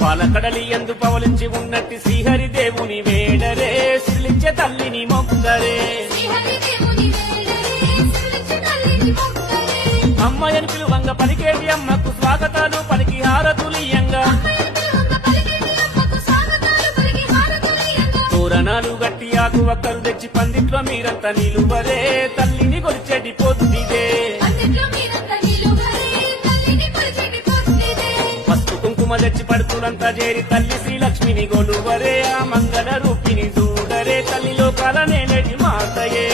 పాలకడలి ఎందు పవలించి ఉన్నట్టి శ్రీహరి దేవుని వేడరే శ్రీలించే తల్లిని మొక్కరే అమ్మయని పిలువంగ పలికేటి అమ్మకు స్వాగతాలు పలికి హారతులియంగా తోరణాలు గట్టి ఆకు ఒక్కరు తెచ్చి పందిట్లో మీరంతా నిలువరే తల్లిని కొలిచేటి పొద్దిదే పసుపు కుంకుమ తెచ్చి పడుతులంతా చేరి తల్లి శ్రీలక్ష్మిని గొలువరే ఆ మంగళ రూపిని చూడరే తల్లి లోకాల నేనేటి మాతయే